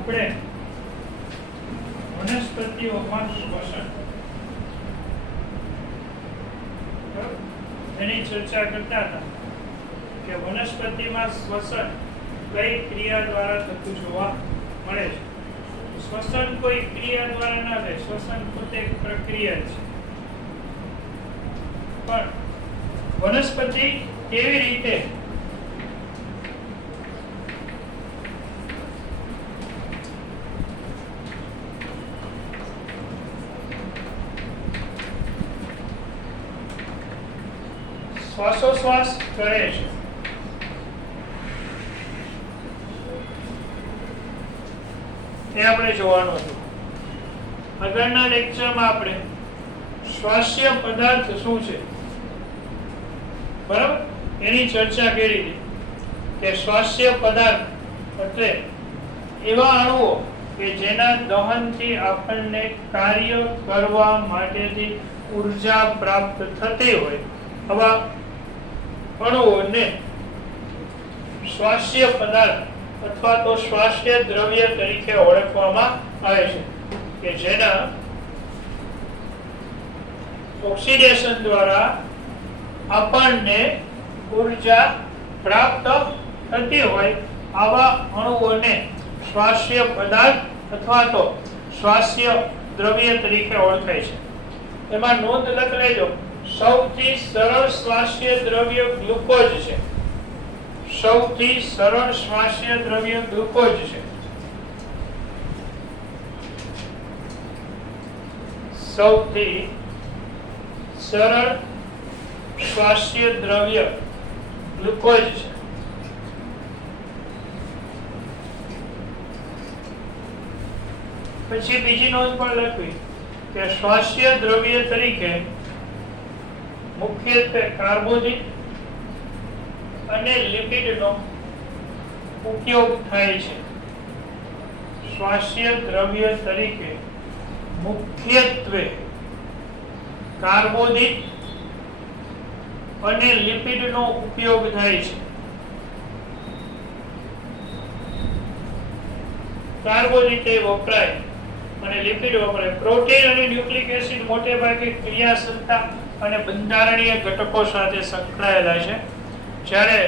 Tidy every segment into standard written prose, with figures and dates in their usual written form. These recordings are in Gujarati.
આપણે વનસ્પતિઓમાં શ્વસન એની ચર્ચા કરતા હતા કે વનસ્પતિમાં શ્વસન કઈ ક્રિયા દ્વારા થતું જોવા મળે છે. શ્વસન કોઈ ક્રિયા દ્વારા ના થાય, શ્વસન પોતે એક પ્રક્રિયા છે. પણ વનસ્પતિ કેવી રીતે શ્વાસોશ્વાસ કરે છે એ આપણે જોવાનું હતું. આગળના લેક્ચરમાં આપણે શ્વાસ્ય પદાર્થ શું છે બરાબર એની ચર્ચા કરી હતી કે શ્વાસ્ય પદાર્થ એટલે એવા અણુઓ કે જેના દહનથી આપણને કાર્ય કરવા માટેથી ઉર્જા પ્રાપ્ત થતી હોય આવા અણુઓને શ્વાસ્ય પદાર્થ અથવા તો શ્વાસ્ય દ્રવ્ય તરીકે ઓળખવામાં આવે છે કે જેના ઓક્સિડેશન દ્વારા આપણને ઉર્જા પ્રાપ્ત થતી હોય આવા અણુઓને શ્વાસ્ય પદાર્થ અથવા તો શ્વાસ્ય દ્રવ્ય તરીકે ઓળખાય છે. એમાં નોંધ લખ લેજો, સૌથી સરળ શ્વાસ્ય દ્રવ્ય ગ્લુકોઝ છે. સૌથી સરળ શ્વાસ્ય દ્રવ્ય ગ્લુકોઝ છે. સૌથી સરળ શ્વાસ્ય દ્રવ્ય ગ્લુકોઝ છે. પછી બીજી નોંધ પણ લખવી કે શ્વાસ્ય દ્રવ્ય તરીકે મુખ્યત્વે કાર્બોદિત અને લિપિડનો ઉપયોગ થાય છે. શ્વાસ્ય દ્રવ્ય તરીકે મુખ્યત્વે કાર્બોદિત અને લિપિડનો ઉપયોગ થાય છે. કાર્બોદિત એ વપરાય અને લિપિડ વપરાય. પ્રોટીન અને ન્યુક્લિક એસિડ મોટે ભાગે ક્રિયાશીલતા અને બંધારણીય ઘટકો સાથે સંકળાયેલા છે, જ્યારે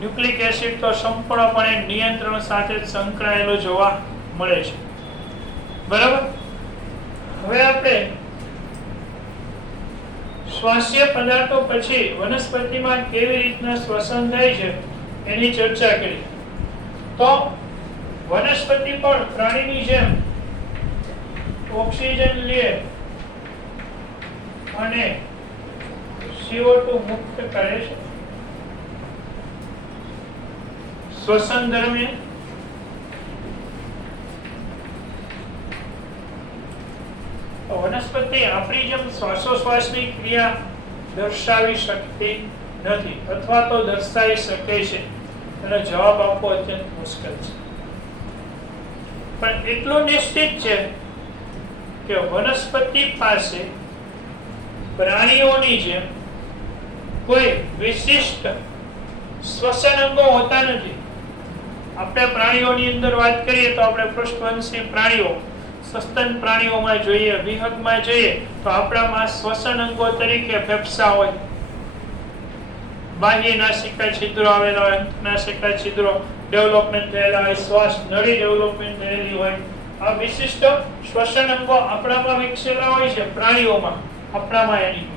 ન્યુક્લિક એસિડ તો સંપૂર્ણપણે નિયંત્રણ સાથે સંકળાયેલો જોવા મળે છે. બરાબર. હવે આપણે શ્વાસ્ય પદાર્થો પછી વનસ્પતિમાં કેવી રીતના શ્વસન થાય છે એની ચર્ચા કરી. તો વનસ્પતિ પણ પ્રાણીની જેમ ઓક્સિજન લે અને CO2 મુક્ત કરે છે શ્વસન દરમિયાન. વનસ્પતિ આપણી જેમ શ્વાસોશ્વાસની ક્રિયા દર્શાવી શકતી નથી અથવા તો દર્શાવી શકે છે. એનો જવાબ આપવો અત્યંત મુશ્કેલ છે. પણ એટલું નિશ્ચિત છે કે વનસ્પતિ પાસે પ્રાણીઓની જેમ કોઈ વિશિષ્ટ શ્વસન અંગો હોતા નથી. આપણે પ્રાણીઓની અંદર વાત કરીએ તો આપણે પૃષ્ઠવંશી પ્રાણીઓ, સસ્તન પ્રાણીઓમાં જોઈએ, વિહંગમાં જોઈએ તો આપણામાં શ્વસન અંગો તરીકે ફેફસા હોય, બાહ્ય નાસિકા છિદ્રો આવેલા હોય, નાસિકા છિદ્રો ડેવલપમેન્ટ થયેલા હોય, શ્વાસ નળી ડેવલપમેન્ટ થયેલી હોય. આ વિશિષ્ટ શ્વસન અંગો આપણામાં વિકસેલા હોય છે પ્રાણીઓમાં, આપણામાં એની.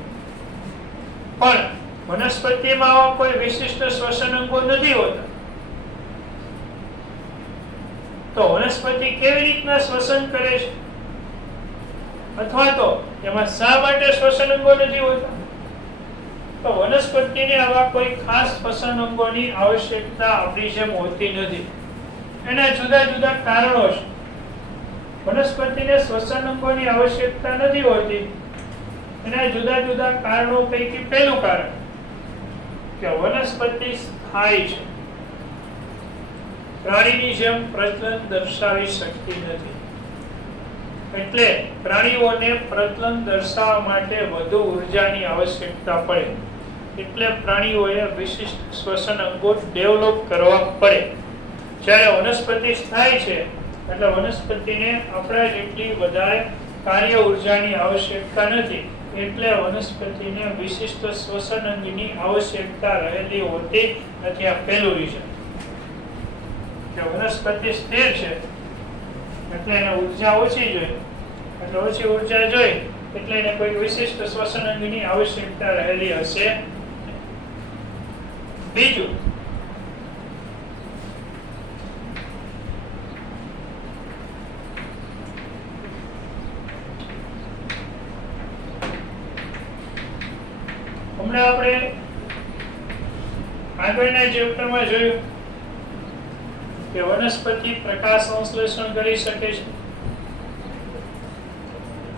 પણ વનસ્પતિમાં આવા કોઈ વિશિષ્ટ શ્વસન અંગો નથી હોતા. તો વનસ્પતિ કેવી રીતના શ્વસન કરે છે અથવા તો એમાં શા માટે શ્વસન અંગો નથી હોતા? તો વનસ્પતિને આવા કોઈ ખાસ શ્વસન અંગોની આવશ્યકતા આપણી જેમ હોતી નથી. એના જુદા જુદા કારણો છે. વનસ્પતિને શ્વસન અંગોની આવશ્યકતા નથી હોતી. એના જુદા જુદા કારણો પૈકી પહેલું કારણ કે વનસ્પતિ સ્થાયી છે. પ્રાણીની જેમ પ્રજનન દર્શાવી શકતી નથી. એટલે પ્રાણીઓને પ્રજનન દર્શાવવા માટે વધુ ઉર્જાની આવશ્યકતા પડે. એટલે પ્રાણીઓએ વિશિષ્ટ શ્વસન અંગો ડેવલપ કરવા પડે. જ્યારે વનસ્પતિ સ્થાયી છે એટલે વનસ્પતિને આપણા જેટલી વધારે કાર્ય ઉર્જાની આવશ્યકતા નથી, એટલે વનસ્પતિને વિશિષ્ટ શ્વસન અંગની આવશ્યકતા રહેલી હોતી નથી. આ પહેલું રીઝન કે વનસ્પતિ સ્થિર છે એટલે એને ઉર્જા ઓછી જોઈએ, એટલે ઓછી ઉર્જા જોઈ એટલે એને કોઈ વિશિષ્ટ શ્વસન અંગની આવશ્યકતા રહેલી હશે. બીજું, હમણાં આપણે આગળના ચેપ્ટરમાં જોયું કે વનસ્પતિ પ્રકાશ સંશ્લેષણ કરી શકે છે,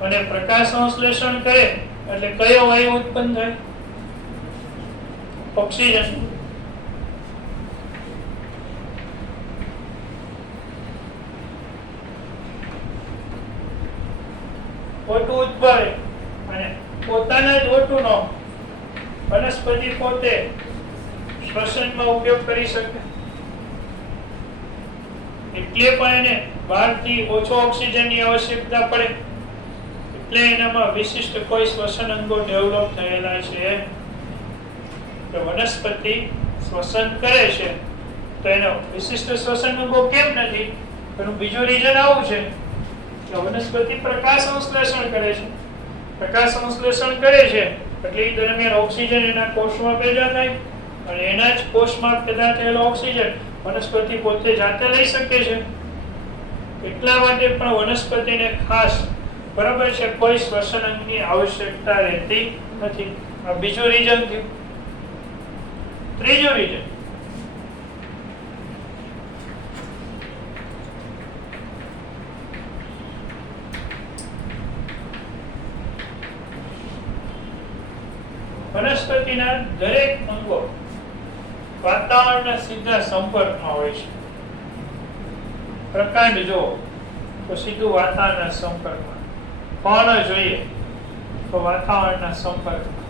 અને પ્રકાશ સંશ્લેષણ કરે એટલે કયો વાયુ ઉત્પન્ન થાય? ઓક્સિજન. O2 ઉત્પન્ન, અને પોતાના જ O2 નો વનસ્પતિ પોતે શ્વસનમાં ઉપયોગ કરી શકે, એટલે પણ એને બહારથી ઓછો ઓક્સિજનની આવશ્યકતા પડે, એટલે એનામાં વિશિષ્ટ કોઈ શ્વસન અંગો ડેવલપ થયેલા છે. તો વનસ્પતિ શ્વસન કરે છે તો એનો વિશિષ્ટ શ્વસન અંગો કેમ નથી? એનું બીજું રીઝન આવું છે કે વનસ્પતિ પ્રકાશ સંશ્લેષણ કરે છે. પ્રકાશ સંશ્લેષણ કરે છે એટલે એ દરમિયાન ઓક્સિજન એના કોષમાં પેદા થાય, અને એના જ કોષમાં પેદા થયેલો ઓક્સિજન વનસ્પતિ પોતે જાતે લઈ શકે છે. એટલા માટે પણ વનસ્પતિને ખાસ બરાબર છે કોઈ શ્વસન અંગની આવશ્યકતા રહેતી નથી. આ બીજું રીઝન થયું. ત્રીજું રીઝન, વનસ્પતિના દરેક અંગો વાતાવરણના સીધા સંપર્કમાં હોય છે. પ્રકાંડ જો તો સીધું વાતાવરણના સંપર્કમાં, પણ જોઈએ તો વાતાવરણના સંપર્કમાં,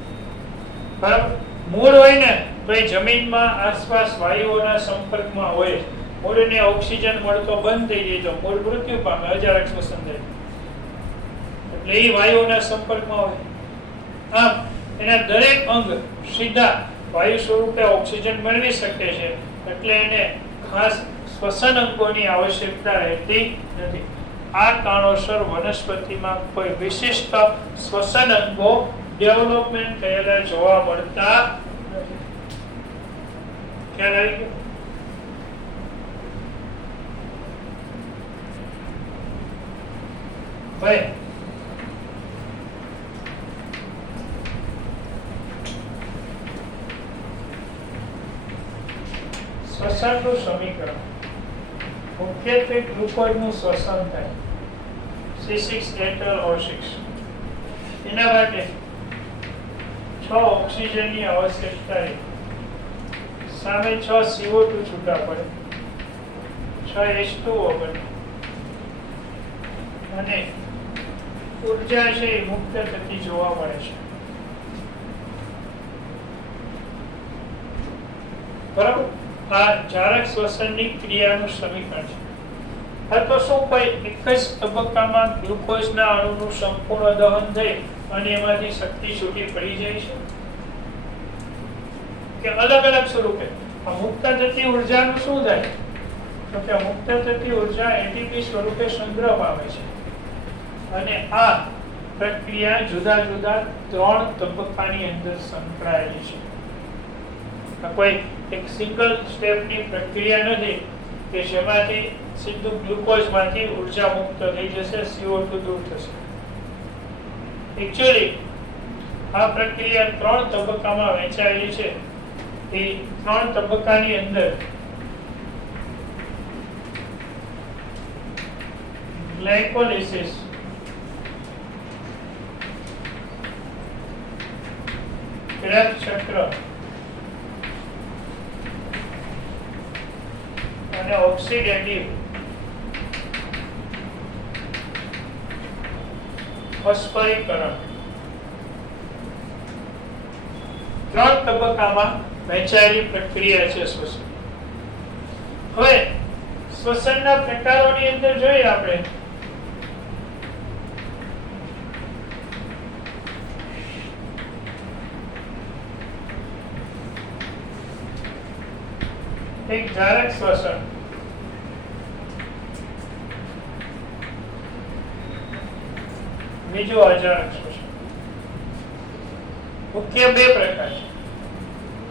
બરાબર. મૂળ હોય ને તો એ જમીનમાં આસપાસ વાયુઓના સંપર્કમાં હોય. મૂળને ઓક્સિજન મળતો બંધ થઈ જાય તો મૂળ મૃત્યુ પામે, અજારક શ્વસન થાય, એટલે એ વાયુઓના સંપર્કમાં હોય. આમ એના દરેક અંગ સીધા વાયુ સ્વરૂપે ઓક્સિજન મેળવી શકે છે, એટલે એને ખાસ શ્વસન અંગોની આવશ્યકતા રહેતી નથી. આ કારણોસર વનસ્પતિમાં કોઈ વિશિષ્ટ શ્વસન અંગો ડેવલપમેન્ટ થયેલા જોવા મળતા નથી. ખ્યાલ આવી ગયો? ભાઈ શ્વસનનું સમીકરણ મુખ્યત્વે ગ્લુકોઝનું શ્વસન થાય C6H12O6. એના માટે 6 ઓક્સિજનની આવશ્યકતા છે, સામે 6 CO2 છૂટા પડે, 6 H2O બને, અને ઉર્જા છે એ મુક્ત થતી જોવા મળે છે. બરાબર. આ જારક શ્વસનની ક્રિયાનું સમીકરણ છે. હા, તો શું કોઈ એક જ તબક્કામાં ગ્લુકોઝના અણુનું સંપૂર્ણ દહન થઈ અને એમાંથી શક્તિ છૂટી પડી જાય છે, કે અલગ અલગ સ્વરૂપે? આ મુક્ત થતી ઉર્જાનું શું થાય? તો કે મુક્ત થતી ઉર્જા એટીપી સ્વરૂપે સંગ્રહ પામે છે, અને આ પ્રક્રિયા જુદા જુદા 3 તબક્કાની અંદર સંકળાયેલી છે. કોઈ એક સિંગલ સ્ટેપની પ્રક્રિયા નથી કે જેમાંથી સીધું ગ્લુકોઝમાંથી ઉર્જા મુક્ત થઈ જશે, CO2 દૂર થશે. એક્ચ્યુઅલી આ પ્રક્રિયા 3 તબક્કામાં વહેંચાયેલી છે. એ 3 તબક્કાની અંદર ગ્લાયકોલિસિસ, ક્રેબ્સ ચક્ર અને ઓક્સિડેટિવ ફોસ્ફોરીકરણ 3 તબક્કામાં વહેંચાયેલી પ્રક્રિયા છે શ્વસન. હવે શ્વસનના પ્રકારોની અંદર જોઈએ આપણે એક જારક શ્વસન, બીજું અજારક શ્વસન. મુખ્ય બે પ્રકાર છે.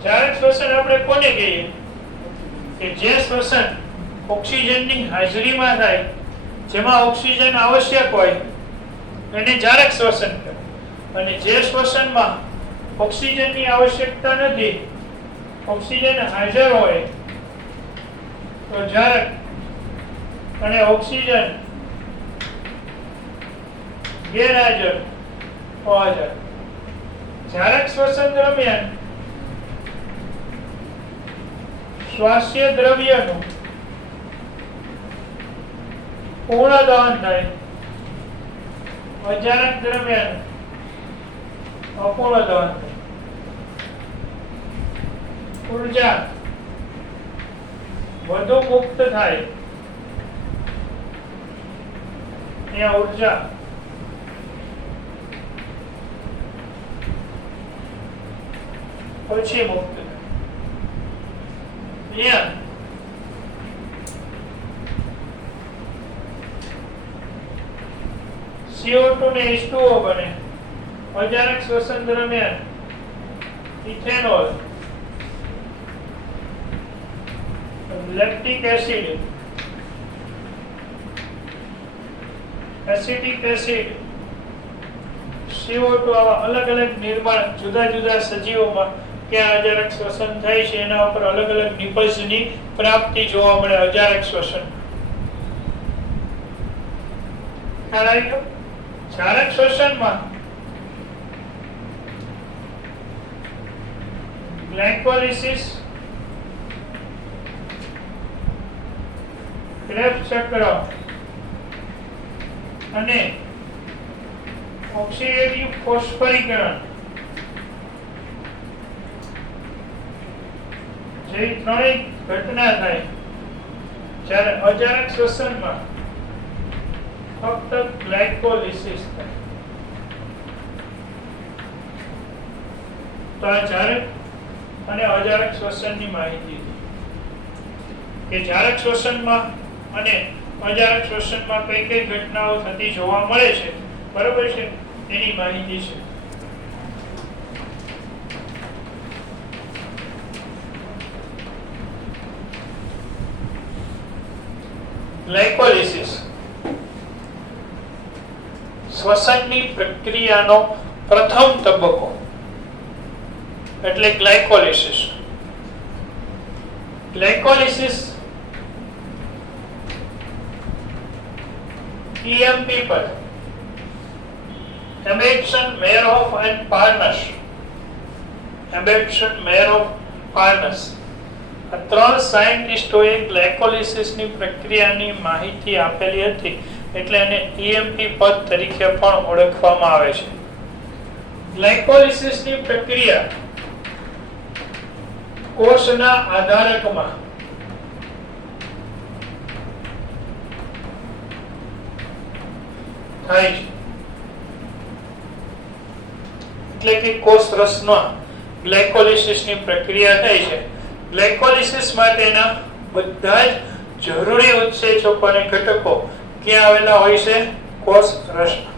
જારક શ્વસન આપણે કોને કહીએ કે જે શ્વસન ઓક્સિજનની હાજરીમાં થાય, જેમાં ઓક્સિજન આવશ્યક હોય એને જારક શ્વસન કહેવાય. અને જે શ્વસનમાં ઓક્સિજનની આવશ્યકતા નથી, ઓક્સિજન હાજર હોય તો જારક, અને ઓક્સિજન ગેરહાજર તો અજારક. જારક શ્વસન દરમિયાન શ્વાસ્ય દ્રવ્યનું પૂર્ણ દહન થાય, અજારક દરમિયાન અપૂર્ણ દહન થાય. ઉર્જા વધુ મુક્ત થાય ત્યાં ઉર્જા ઓછી મુક્ત થાય. અહીંયા CO2 ને H2O બને. અજારક શ્વસન દરમિયાન ethanol, lactic acid, acetic acid, CO2 આવા અલગ અલગ નિર્માણ જુદા જુદા સજીવોમાં ક્યાં અજારક શ્વસન થાય છે એના ઉપર અલગ અલગ નિપજની પ્રાપ્તિ જોવા મળે અજારક શ્વસન. ખ્યાલ આવી ગયો? જારક શ્વસનમાં ગ્લાયકોલિસિસ, ક્રેબ્સ ચક્ર અને ઓક્સિડેટિવ ફોસ્ફરીકરણ જેવી ત્રણેય ઘટના થાય. જ્યારે અજારક શ્વસનમાં ફક્ત ગ્લાયકોલિસિસ થાય. તો આ જારક અને અજારક શ્વસનની માહિતી કે જારક શ્વસનમાં અને અજારક શ્વસનમાં કઈ કઈ ઘટનાઓ થતી જોવા મળે છે, બરોબર છે, એની માહિતી છે. ગ્લાયકોલિસિસ શ્વસનની પ્રક્રિયાનો પ્રથમ તબક્કો એટલે ગ્લાયકોલિસિસ. ગ્લાયકોલિસિસ EMP પર એબેટ્સન, મેયરહોફ એન્ડ પાર્નસ, એબેટ્સન, મેયરહોફ, પાર્નસ આ ત્રણ સાયન્ટિસ્ટોએ ગ્લાયકોલિસિસની પ્રક્રિયાની માહિતી આપેલી હતી, એટલે એને EMP પદ તરીકે પણ ઓળખવામાં આવે છે. ગ્લાયકોલિસિસની પ્રક્રિયા કોષના આધારકમાં થાય છે, એટલે કે કોષ રસમાં ગ્લાયકોલિસિસની પ્રક્રિયા થાય છે. ગ્લાયકોલિસિસ માટેના બધા જ જરૂરી ઉત્સેચકો અને ઘટકો ક્યાં આવેલા હોય છે? કોષ રસમાં.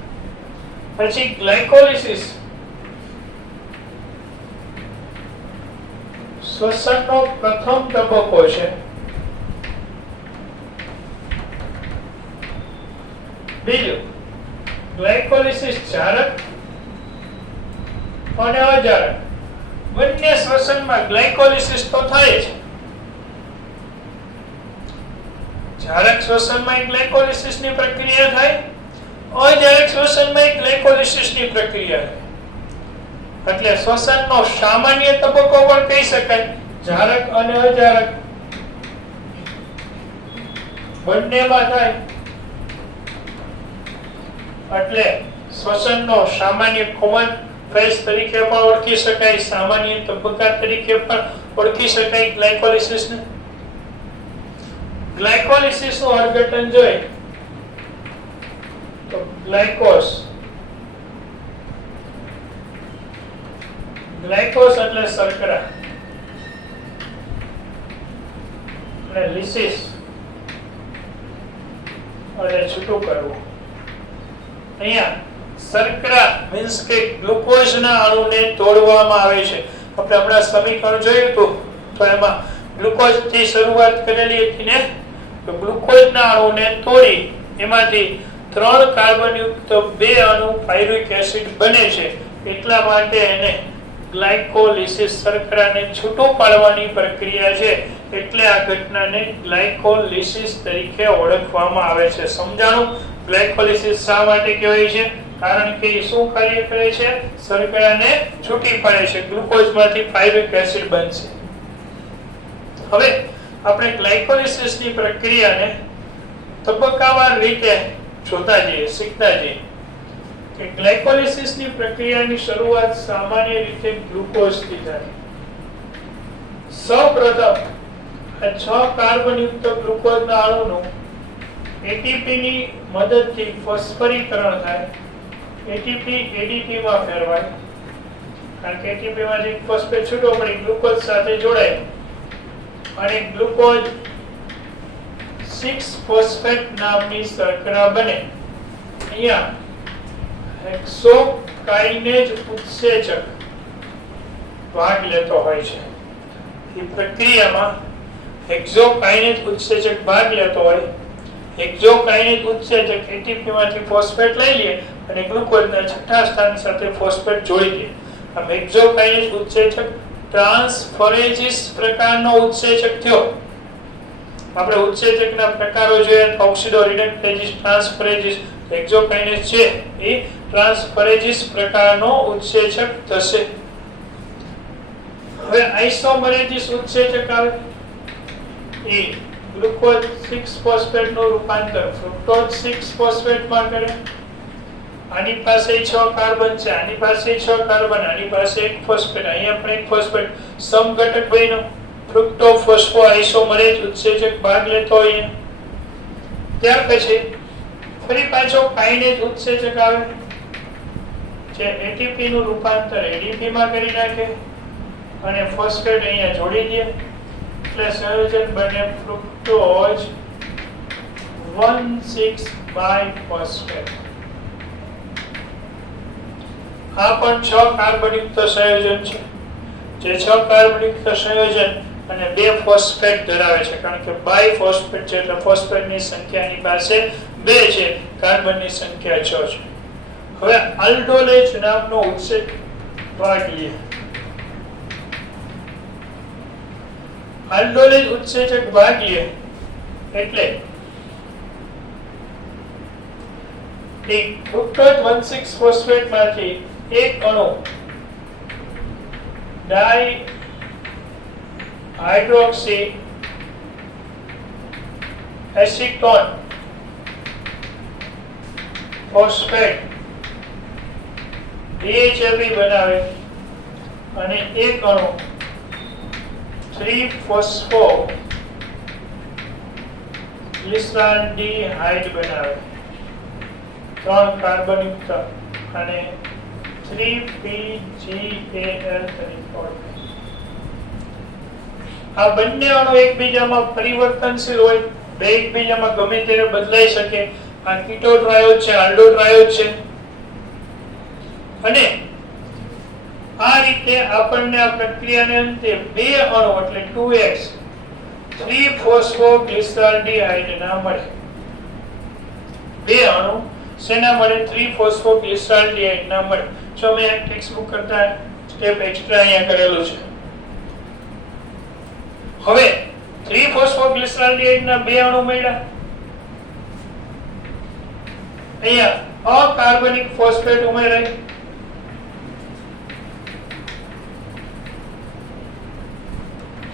પછી ગ્લાયકોલિસિસ શ્વસનનો પ્રથમ તબક્કો છે. બીજું, ગ્લાયકોલિસિસ જારક અને અજારક બંને શ્વસનમાં ગ્લાયકોલિસિસ તો થાય છે. જારક શ્વસનમાં ગ્લાયકોલિસિસની પ્રક્રિયા થાય, અજારક શ્વસનમાં ગ્લાયકોલિસિસની પ્રક્રિયા થાય. એટલે શ્વસનનો સામાન્ય તબક્કો પણ કહી શકાય. જારક અને અજારક બંનેમાં થાય, એટલે શ્વસનનો સામાન્ય કોમન ફેઝ તરીકે પણ ઓળખી શકાય, સામાન્ય તબક્કા તરીકે પણ ઓળખી શકાય ગ્લાયકોલિસિસને. ગ્લાયકોલિસિસ નું અર્થઘટન જોઈએ તો ગ્લાયકોસ એટલે શર્કરા અને લિસિસ એટલે છૂટું કરવું. અહીંયા શર્કરા મીન્સ કે ગ્લુકોઝ ના અણુને તોડવામાં આવે છે. આપણે હમણાં સમીકરણ જોયું હતું તો એમાં ગ્લુકોઝ થી શરૂઆત કરેલી હતી ને, તો ગ્લુકોઝ ના અણુને તોડી એમાંથી 3 કાર્બન યુક્ત 2 અણુ પાયરુવિક એસિડ બને છે. એટલા માટે એને ગ્લાયકોલિસિસ શર્કરાને છૂટું પાડવાની પ્રક્રિયા છે, એટલે આ ઘટનાને ગ્લાયકોલિસિસ તરીકે ઓળખવામાં આવે છે. સમજાણું? ગ્લાયકોલિસિસ શા માટે કહેવાય છે? કારણ કે એ શું કાર્ય કરે છે? શર્કરાને છૂટી પાડે છે, ગ્લુકોઝમાંથી પાયરુવિક એસિડ બનશે. હવે આપણે ગ્લાયકોલિસિસની પ્રક્રિયાને તબક્કાવાર રીતે જોતા જઈએ, શીખતા જઈએ કે ગ્લાયકોલિસિસની પ્રક્રિયાની શરૂઆત સામાન્ય રીતે ગ્લુકોઝથી થાય. સૌપ્રથમ આ 6 કાર્બન યુક્ત ગ્લુકોઝના અણુનું એટીપી ની મદદથી ફોસ્ફરીકરણ થાય. એટીપી એડીપી માં ફેરવાય, કારણ કે એટીપી માંથી ફોસ્ફેટ છૂટો પડી ગ્લુકોઝ સાથે જોડાય અને ગ્લુકોઝ 6 ફોસ્ફેટ નામની શર્કરા બને. અહીંયા હેક્સોકાઇનેઝ ઉત્સેચક ભાગ લેતો હોય છે. એ પ્રક્રિયામાં હેક્સોકાઇનેઝ ઉત્સેચક ભાગ લેતો હોય. હેક્સોકાઇનેઝ ઉત્સેચક એટીપી માંથી ફોસ્ફેટ લઈ લે અને ગ્લુકોઝના છઠ્ઠા સ્થાન સાથે ફોસ્ફેટ જોડી દે. આ હેક્સોકાઇનેઝ ઉત્સેચક ટ્રાન્સફરેઝિસ પ્રકારનો ઉત્સેચક થયો. આપણે ઉત્સેચકના પ્રકારો જોઈએ તો ઓક્સિડો રિડક્ટેઝિસ, ટ્રાન્સફરેઝિસ, હેક્સોકાઇનેઝ છે એ ટ્રાન્સફરેઝિસ પ્રકારનો ઉત્સેચક થશે. હવે આઇસોમરેઝિસ ઉત્સેચક આવે એ ગ્લુકોઝ 6 ફોસ્ફેટ નું રૂપાંતર ફ્રુક્ટોઝ 6 ફોસ્ફેટ માં કરે. આની પાસે 6 કાર્બન છે, આની પાસે 6 કાર્બન, આની પાસે 1 ફોસ્ફેટ, અહીંયા પણ 1 ફોસ્ફેટ, સમઘટક બન્યો ફ્રુક્ટો ફોસ્ફો આઇસોમરેઝ ઉત્સેચક ભાગ લેતો હોય. ત્યાર પછી ફરી પાછો કાઇનેઝ ઉત્સેચક આવે જે એટીપી નું રૂપાંતર એડીપી માં કરી નાખે અને ફોસ્ફેટ અહીંયા જોડી દે એટલે સંયોજન બને ફ્રુક્ટોઝ 1,6 બાયફોસ્ફેટ. આ પણ 6 કાર્બન યુક્ત સંયોજન છે, જે 6 કાર્બન યુક્ત સંયોજન અને 2 ફોસ્ફેટ ધરાવે છે, કારણ કે બાયફોસ્ફેટ છે એટલે ફોસ્ફેટની સંખ્યાની પાસે 2 છે, કાર્બનની સંખ્યા 6 છે. હવે આલ્ડોલેઝ નામનો ઉત્સેચક ભાગ લે. આલ્ડોલેઝ ઉત્સેચક ભાગ લે એટલે ફ્રુક્ટોઝ 1,6 ફોસ્ફેટ માંથી એક અણુ ડાઈ હાઇડ્રોક્સી એસિટોન ફોસ્ફેટ DHAP બનાવે અને એક અણુ 3-ફોસ્ફો ગ્લિસરાલ્ડીહાઇડ બનાવે. 3 કાર્બન યુક્ત અને 3PGAL તરીકે ઓળખાય. આ બંને અણુ એકબીજામાં પરિવર્તનશીલ હોય, બે એકબીજામાં ગમે ત્યારે બદલાઈ શકે. આ કીટો ટ્રાયોડ છે, આલ્ડો ટ્રાયોડ છે અને આ રીતે આપણને આ પ્રક્રિયાને અંતે બે અણુ એટલે 2x 3-ફોસ્ફોગ્લિસરાલ્ડીહાઇડ ના મળે. બે અણુ શેના મળે? 3-ફોસ્ફોગ્લિસરાલ્ડીહાઇડ ના મળે. જો મેં એક ટેક્સ્ટબુક કરતા સ્ટેપ એક્સ્ટ્રા અહીંયા કરેલું છે. હવે 3-ફોસ્ફોગ્લિસરાલ્ડીહાઇડ ના બે અણુ મળ્યા. અહીંયા અકાર્બનિક ફોસ્ફેટ ઉમેરાય.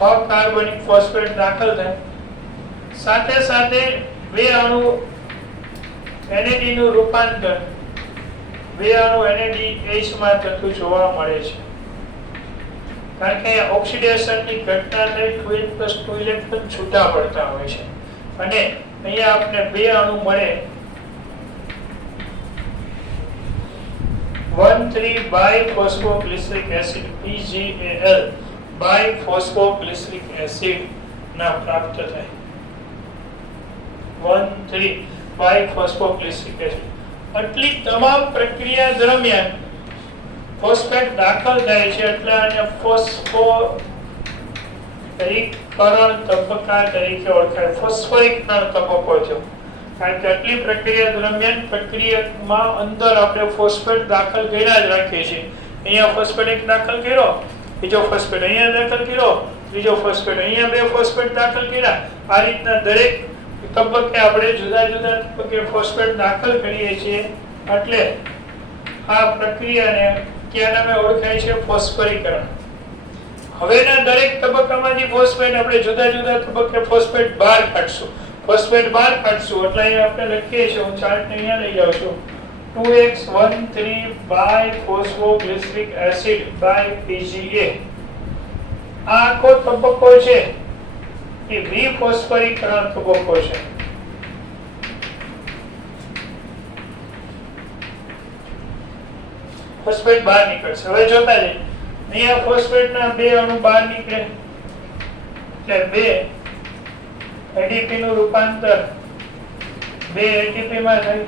અકાર્બનિક ફોસ્ફેટ દાખલ થાય. સાથે સાથે બે અણુ NAD નું રૂપાંતર બે અણુ NADH માં થતું જોવા મળે છે. કારણ કે ઓક્સિડેશનની ઘટના થઈ 2n + 2 ઇલેક્ટ્રોન છૂટા પડતા હોય છે અને અહીંયા આપણે બે અણુ મળે 1,3 બાયફોસ્ફોગ્લિસરિક એસિડ PgAl બાયફોસ્ફોગ્લિસરિક એસિડ ના પ્રાપ્ત થાય 1,3 બાયફોસ્ફોગ્લિસરિક એસિડ. આટલી તમામ પ્રક્રિયા દરમિયાન ફોસ્ફેટ દાખલ થાય છે એટલે આને ફોસ્ફોરીકરણ તબક્કા તરીકે ઓળખાય. ફોસ્ફોરીકરણ તબક્કો છે કારણ કે આટલી પ્રક્રિયા દરમિયાન પ્રક્રિયામાં અંદર આપણે ફોસ્ફેટ દાખલ કર્યા જ રાખીએ છીએ. અહીંયા ફોસ્ફેટ એક દાખલ કર્યો, બીજો ફોસ્ફેટ અહીંયા દાખલ કર્યો, ત્રીજો ફોસ્ફેટ અહીંયા, બે ફોસ્ફેટ દાખલ કર્યા. આ રીતના દરેક તબક્કે આપણે જુદા જુદા તબક્કે ફોસ્ફેટ દાખલ કરીએ છીએ એટલે આ પ્રક્રિયાને કયા નામે ઓળખાય છે? ફોસ્ફોરીકરણ. હવેના દરેક તબક્કામાંથી ફોસ્ફેટ આપણે જુદા જુદા તબક્કે ફોસ્ફેટ બહાર કાઢશું. ફોસ્ફેટ બહાર કાઢશું એટલે અહીં આપણે લખીએ છીએ, હું ચાર્ટ અહીંયા લઈ જાઉં છું, 2x13 બાયફોસ્ફોગ્લિસરિક એસિડ બાય PgA. આ આખો તબક્કો છે એ વિફોસ્ફોરીકરણ તબક્કો છે. ફોસ્ફેટ બહાર નીકળશે. હવે જોતા જઈએ, અહીંયા ફોસ્ફેટના બે અણુ બહાર નીકળે એટલે બે ADP નું રૂપાંતર 2 ATP માં થાય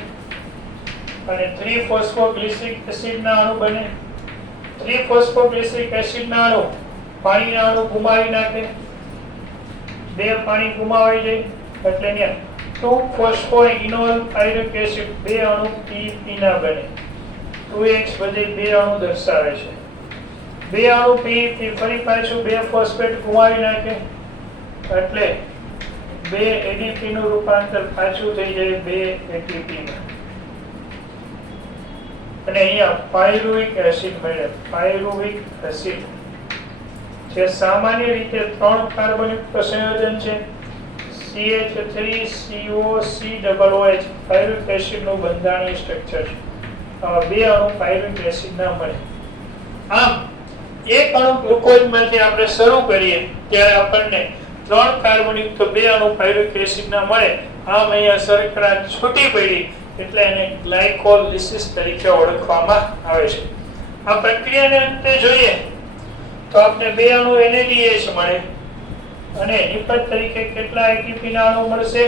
અને 3 ફોસ્ફોગ્લિસરિક એસિડ ના અણુ બને. 3 ફોસ્ફોગ્લિસરિક એસિડ ના અણુ પાણીના અણુ ગુમાવી નાખે, બે પાણી ગુમાવાઈ જાય એટલે અહીંયા 2 ફોસ્ફોઇનોલ પાયરુવિક એસિડ બે અણુ PP ના બને. 2x બધે બે અણુ દર્શાવે છે. બે અણુ PP ફરી પાછું બે ફોસ્ફેટ ગુમાવી નાખે એટલે બે ADP નું રૂપાંતર પાછું થઈ જાય બે ATP માં અને અહીંયા પાયરુવિક એસિડ મળે. પાયરુવિક એસિડ જે સામાન્ય રીતે 3 કાર્બન યુક્ત સંયોજન છે, CH3COCOOH પાયરુવિક એસિડ નું બંધારણીય સ્ટ્રક્ચર છે. આવા બે અણુ પાયરુવિક એસિડ ના મળે. આમ એક અણુ ગ્લુકોઝ માંથી આપણે શરૂ કરીએ ત્યારે આપણને 3 કાર્બન યુક્ત બે અણુ પાયરુવિક એસિડ ના મળે. આમ અહીંયા શર્કરા છૂટી પડી એટલે એને ગ્લાયકોલિસિસ તરીકે ઓળખવામાં આવે છે. આ પ્રક્રિયાને અંતે જોઈએ તો આપણે બે અણુ NADH મળે અને નિપજ તરીકે કેટલા ATP ના અણુ મળશે?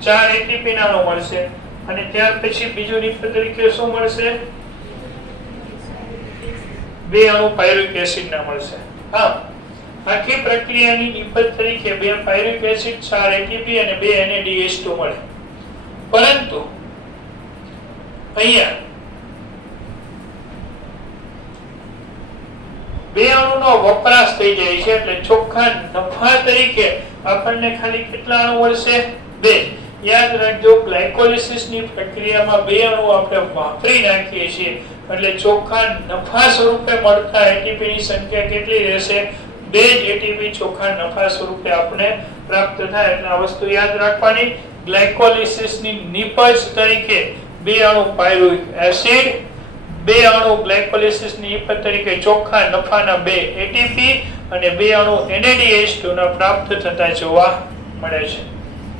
4 ATP ના અણુ મળશે અને ત્યાર પછી બીજું નિપજ તરીકે શું મળશે? બે અણુ પાયરુવિક એસિડ ના મળશે. હા, આખી પ્રક્રિયાની નિપજ તરીકે બે પાયરુવિક એસિડ, 4 ATP અને બે NADH2 મળે. પરંતુ અહીંયા બે અણુનો વપરાશ થઈ જાય છે એટલે ચોખ્ખા નફા તરીકે આપણને ખાલી કેટલા અણુ મળશે? 2. યાદ રાખજો, ગ્લાયકોલિસિસની પ્રક્રિયામાં બે અણુ આપણે વાપરી નાખીએ છીએ એટલે ચોખ્ખા નફા સ્વરૂપે મળતા ATP ની સંખ્યા કેટલી રહેશે? 2 જ ATP ચોખ્ખા નફા સ્વરૂપે આપણે પ્રાપ્ત થાય. એટલે આ વસ્તુ યાદ રાખવાની. ગ્લાયકોલિસિસની નિપજ તરીકે બે અણુ પાયરુવિક એસિડ, બે અણુ ગ્લાયકોલિસિસની નિપજ તરીકે ચોખ્ખા નફાના 2 ATP અને બે અણુ NADH2 ના પ્રાપ્ત થતા જોવા મળે છે.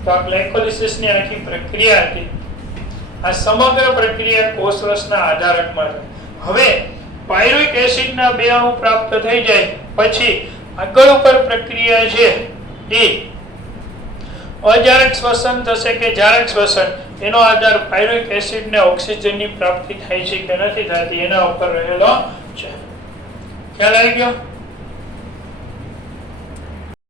તો આ ગ્લાયકોલિસિસની આખી પ્રક્રિયા હતી. આ સમગ્ર પ્રક્રિયા કોષરસના આધારકમાં છે. હવે પાયરુવિક એસિડના બે અણુ પ્રાપ્ત થઈ જાય પછી આગળ ઉપર પ્રક્રિયા છે એ અજારક શ્વસન થશે કે જારક શ્વસન, એનો આધાર પાયરુવિક એસિડને ઓક્સિજનની પ્રાપ્તિ થાય છે કે નથી થતી એના ઉપર રહેલો છે. ખ્યાલ આવી ગયો?